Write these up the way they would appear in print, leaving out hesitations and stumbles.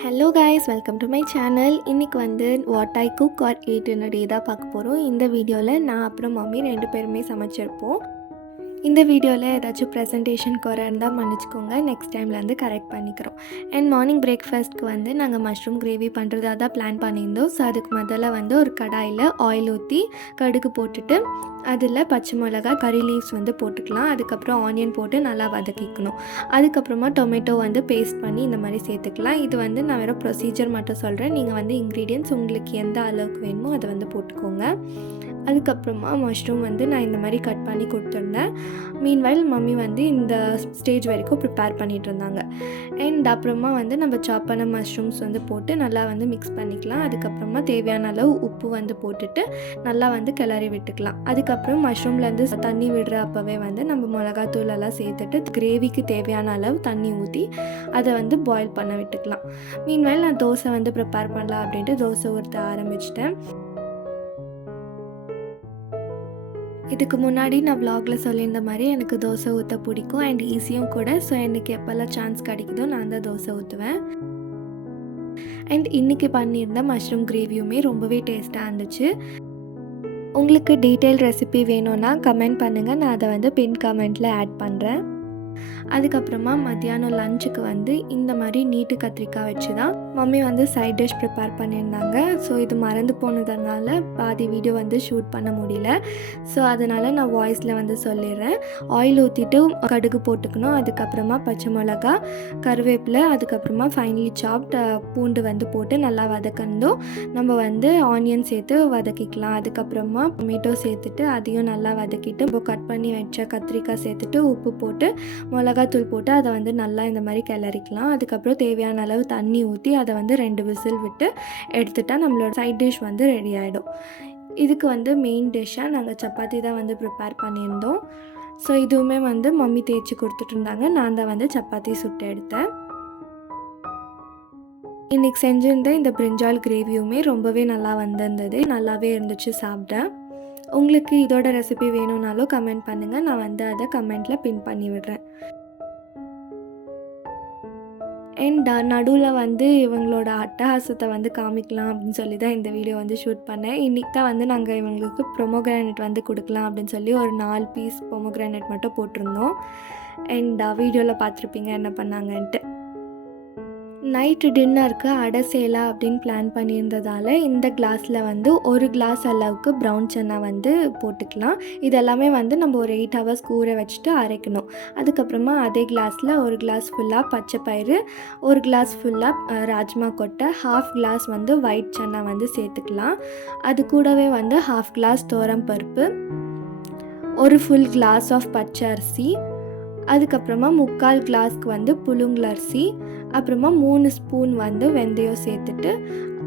Hello guys, welcome to my channel. இன்றைக்கி வந்து what I cook or eat in a day தான் பார்க்க போகிறோம். இந்த வீடியோவில் நான் அப்புறம் மம்மி 2 பேருமே சமைச்சிருப்போம். இந்த வீடியோவில் ஏதாச்சும் ப்ரெசன்டேஷன் குறை இருந்தால் மன்னிச்சிக்கோங்க, நெக்ஸ்ட் டைம்லேருந்து கரெக்ட் பண்ணிக்கிறோம். அண்ட் மார்னிங் பிரேக்ஃபாஸ்ட்க்கு வந்து நாங்கள் மஷ்ரூம் கிரேவி பண்ணுறதா தான் பிளான் பண்ணியிருந்தோம். ஸோ அதுக்கு முதல்ல வந்து ஒரு கடாயில் ஆயில் ஊற்றி கடுகு போட்டுட்டு அதில் பச்சை மிளகாய், கறி லீவ்ஸ் வந்து போட்டுக்கலாம். அதுக்கப்புறம் ஆனியன் போட்டு நல்லா வதக்கிக்கணும். அதுக்கப்புறமா டொமேட்டோ வந்து பேஸ்ட் பண்ணி இந்த மாதிரி சேர்த்துக்கலாம். இது வந்து நான் வேறு ப்ரொசீஜர் மட்டும் சொல்கிறேன். நீங்கள் வந்து இன்க்ரீடியன்ட்ஸ் உங்களுக்கு எந்த அளவுக்கு வேணுமோ அதை வந்து போட்டுக்கோங்க. அதுக்கப்புறமா மஷ்ரூம் வந்து நான் இந்த மாதிரி கட் பண்ணி கொடுத்துருந்தேன். மீன்வைல் மம்மி வந்து இந்த ஸ்டேஜ் வரைக்கும் ப்ரிப்பேர் பண்ணிகிட்டு இருந்தாங்க. அண்ட் அப்புறமா வந்து நம்ம சாப் பண்ண மஷ்ரூம்ஸ் வந்து போட்டு நல்லா வந்து மிக்ஸ் பண்ணிக்கலாம். அதுக்கப்புறமா தேவையான அளவு உப்பு வந்து போட்டுட்டு நல்லா வந்து கிளறி விட்டுக்கலாம். அதுக்கப்புறம் மஷ்ரூம்லேருந்து தண்ணி விடுற அப்போவே வந்து நம்ம மிளகாத்தூள் எல்லாம் சேர்த்துட்டு கிரேவிக்கு தேவையான அளவு தண்ணி ஊற்றி அதை வந்து பாயில் பண்ண விட்டுக்கலாம். மீன்வைல் நான் தோசை வந்து ப்ரிப்பேர் பண்ணலாம் அப்படின்ட்டு தோசை ஊற்ற ஆரம்பிச்சிட்டேன். இதுக்கு முன்னாடி நான் விலாகில் சொல்லியிருந்த மாதிரி எனக்கு தோசை ஊற்ற பிடிக்கும் அண்ட் ஈஸியும் கூட. ஸோ எனக்கு எப்போல்லாம் சான்ஸ் கிடைக்குதோ நான் தான் தோசை ஊற்றுவேன். அண்ட் இன்றைக்கி பண்ணியிருந்த மஷ்ரூம் கிரேவியுமே ரொம்பவே டேஸ்ட்டாக இருந்துச்சு. உங்களுக்கு டீட்டெயில் ரெசிபி வேணும்னா கமெண்ட் பண்ணுங்கள், நான் அதை வந்து பின் கமெண்ட்டில் ஆட் பண்ணுறேன். அதுக்கப்புறமா மத்தியானம் லஞ்சுக்கு வந்து இந்த மாதிரி நீட்டு கத்திரிக்காய் வச்சு தான் மம்மி வந்து சைட் டிஷ் ப்ரிப்பேர் பண்ணியிருந்தாங்க. ஸோ இது மறந்து போனதுனால பாதி வீடியோ வந்து ஷூட் பண்ண முடியல. ஸோ அதனால் நான் வாய்ஸில் வந்து சொல்லிடுறேன். ஆயில் ஊற்றிட்டு கடுகு போட்டுக்கணும். அதுக்கப்புறமா பச்சை மிளகா, கருவேப்பிலை, அதுக்கப்புறமா ஃபைனலி சாப்ட் பூண்டு வந்து போட்டு நல்லா வதக்கணும். நம்ம வந்து ஆனியன் சேர்த்து வதக்கிக்கலாம். அதுக்கப்புறமா டொமேட்டோ சேர்த்துட்டு அதையும் நல்லா வதக்கிட்டு இப்போ கட் பண்ணி வச்ச கத்திரிக்காய் சேர்த்துட்டு உப்பு போட்டு மிளகாத்தூள் போட்டு அதை வந்து நல்லா இந்த மாதிரி கிளறிக்கலாம். அதுக்கப்புறம் தேவையான அளவு தண்ணி ஊற்றி அதை வந்து 2 விசில் விட்டு எடுத்துட்டால் நம்மளோட சைட் டிஷ் வந்து ரெடி ஆகிடும். இதுக்கு வந்து மெயின் டிஷ்ஷாக நாங்கள் சப்பாத்தி தான் வந்து ப்ரிப்பேர் பண்ணியிருந்தோம். ஸோ இதுவுமே வந்து மம்மி தேய்ச்சி கொடுத்துட்டு இருந்தாங்க. நான் தான் வந்து சப்பாத்தி சுட்டு எடுத்தேன். இன்றைக்கி செஞ்சுருந்த இந்த பிரிஞ்சால் கிரேவியுமே ரொம்பவே நல்லா வந்திருந்தது. நல்லாவே இருந்துச்சு சாப்பிட. உங்களுக்கு இதோட ரெசிபி வேணும்னாலும் கமெண்ட் பண்ணுங்கள், நான் வந்து அதை கமெண்ட்டில் பின் பண்ணி விடுறேன். அண்ட் நடுவில் வந்து இவங்களோட அட்டகாசத்தை வந்து காமிக்கலாம் அப்படின்னு சொல்லி தான் இந்த வீடியோ வந்து ஷூட் பண்ணேன். இன்றைக்கி தான் வந்து நாங்கள் இவங்களுக்கு பொமோகிரானேட் வந்து கொடுக்கலாம் அப்படின்னு சொல்லி ஒரு 4 பீஸ் பொமோகிரானேட் மட்டும் போட்டிருந்தோம். அண்ட் வீடியோவில் பார்த்துருப்பீங்க என்ன பண்ணாங்கன்ட்டு. நைட்டு டின்னருக்கு அடை செய்யலாம் அப்படின்னு பிளான் பண்ணியிருந்ததால் இந்த கிளாஸில் வந்து 1 கிளாஸ் அளவுக்கு ப்ரௌன் சன்னா வந்து போட்டுக்கலாம். இதெல்லாமே வந்து நம்ம ஒரு 8 ஹவர்ஸ் ஊற வச்சுட்டு அரைக்கணும். அதுக்கப்புறமா அதே கிளாஸில் 1 கிளாஸ் ஃபுல்லாக பச்சை பயிறு, 1 கிளாஸ் ஃபுல்லாக ராஜ்மா கொட்டை, 1/2 கிளாஸ் வந்து ஒயிட் சன்னா வந்து சேர்த்துக்கலாம். அது கூடவே வந்து 1/2 கிளாஸ் துவரம் பருப்பு, 1 ஃபுல் கிளாஸ் ஆஃப் பச்சை அரிசி, அதுக்கப்புறமா 3/4 கிளாஸ்க்கு வந்து புழுங்கலரிசி, அப்புறமா 3 ஸ்பூன் வந்து வெந்தயம் சேர்த்துட்டு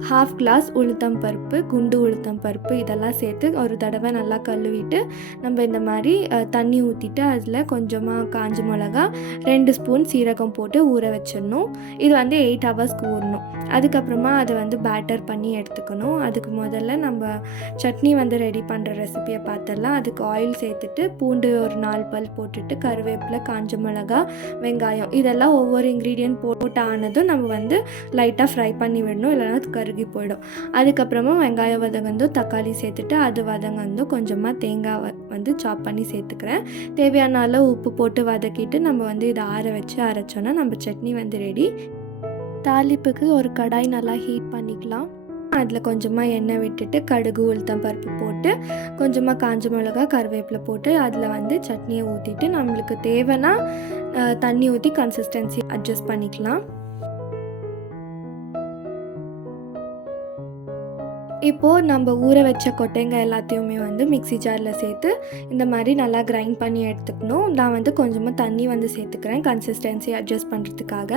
1/2 கிளாஸ் உளுத்தம் பருப்பு, குண்டு உளுத்தம் பருப்பு இதெல்லாம் சேர்த்து ஒரு தடவை நல்லா கழுவிட்டு நம்ம இந்த மாதிரி தண்ணி ஊற்றிட்டு அதில் கொஞ்சமாக காஞ்ச மிளகா, 2 ஸ்பூன் சீரகம் போட்டு ஊற வச்சிடணும். இது வந்து 8 ஹவர்ஸ்க்கு ஊறணும். அதுக்கப்புறமா அதை வந்து பேட்டர் பண்ணி எடுத்துக்கணும். அதுக்கு முதல்ல நம்ம சட்னி வந்து ரெடி பண்ணுற ரெசிபியை பார்த்துடலாம். அதுக்கு ஆயில் சேர்த்துட்டு பூண்டு ஒரு 4 பல் போட்டுட்டு கருவேப்பிலை, காஞ்ச மிளகா, வெங்காயம் இதெல்லாம் ஒவ்வொரு இன்க்ரீடியன்ட் போட்டு ஆனதும் நம்ம வந்து லைட்டாக ஃப்ரை பண்ணி விடணும், இல்லைனா கருகி போயிடும். அதுக்கப்புறமா வெங்காயம் வதங்கந்தும் தக்காளி சேர்த்துட்டு அது வதங்கந்தும் கொஞ்சமாக தேங்காய் வந்து சாப் பண்ணி சேர்த்துக்கிறேன். தேவையான அளவு உப்பு போட்டு வதக்கிட்டு நம்ம வந்து இதை ஆற வச்சு அரைச்சோன்னா நம்ம சட்னி வந்து ரெடி. தாளிப்புக்கு ஒரு கடாய் நல்லா ஹீட் பண்ணிக்கலாம். அதில் கொஞ்சமாக எண்ணெய் விட்டுட்டு கடுகு, உளுத்தம் பருப்பு போட்டு கொஞ்சமாக காஞ்ச மிளகா, கருவேப்பிலை போட்டு அதில் வந்து சட்னியை ஊற்றிட்டு நம்மளுக்கு தேவைன்னா தண்ணி ஊற்றி கன்சிஸ்டன்சி அட்ஜஸ்ட் பண்ணிக்கலாம். இப்போது நம்ம ஊற வச்ச கொட்டைங்க எல்லாத்தையுமே வந்து மிக்ஸி ஜாரில் சேர்த்து இந்த மாதிரி நல்லா கிரைண்ட் பண்ணி எடுத்துக்கணும். நான் வந்து கொஞ்சமாக தண்ணி வந்து சேர்த்துக்கிறேன் கன்சிஸ்டன்சி அட்ஜஸ்ட் பண்ணுறதுக்காக.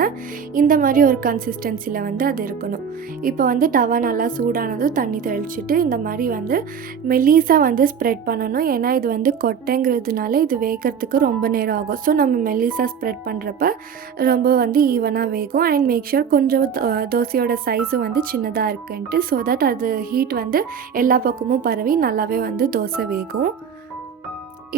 இந்த மாதிரி ஒரு கன்சிஸ்டன்சியில் வந்து அது இருக்கணும். இப்போ வந்து தவா நல்லா சூடானதும் தண்ணி தெளிச்சிட்டு இந்த மாதிரி வந்து மெல்லிஸாக வந்து ஸ்ப்ரெட் பண்ணணும். ஏன்னா இது வந்து கொட்டைங்கிறதுனால இது வேகிறதுக்கு ரொம்ப நேரம் ஆகும். ஸோ நம்ம மெல்லிஸாக ஸ்ப்ரெட் பண்ணுறப்ப ரொம்ப வந்து ஈவனாக வேகும். அண்ட் மேக் ஷூர் கொஞ்சம் தோசையோட சைஸும் வந்து சின்னதாக இருக்குன்ட்டு, ஸோ தட் அது ஹீட் வந்து எல்லா பக்கமும் பரவி நல்லாவே வந்து தோசை வேகும்.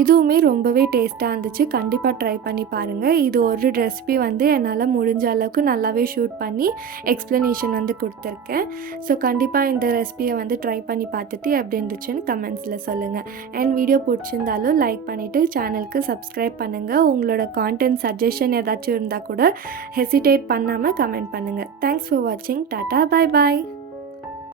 இதுவுமே ரொம்பவே டேஸ்ட்டாக இருந்துச்சு. கண்டிப்பாக ட்ரை பண்ணி பாருங்கள். இது ஒரு ரெசிபி வந்து என்னால் முடிஞ்ச அளவுக்கு நல்லாவே ஷூட் பண்ணி எக்ஸ்ப்ளனேஷன் வந்து கொடுத்துருக்கேன். ஸோ கண்டிப்பாக இந்த ரெசிபியை வந்து ட்ரை பண்ணி பார்த்துட்டு எப்படி இருந்துச்சுன்னு கமெண்ட்ஸில் சொல்லுங்கள். அண்ட் வீடியோ பிடிச்சிருந்தாலும் லைக் பண்ணிவிட்டு சேனலுக்கு சப்ஸ்கிரைப் பண்ணுங்கள். உங்களோட கான்டென்ட் சஜஷன் ஏதாச்சும் இருந்தால் கூட ஹெசிடேட் பண்ணாமல் கமெண்ட் பண்ணுங்கள். தேங்க்ஸ் ஃபார் வாட்சிங். Tata, bye bye.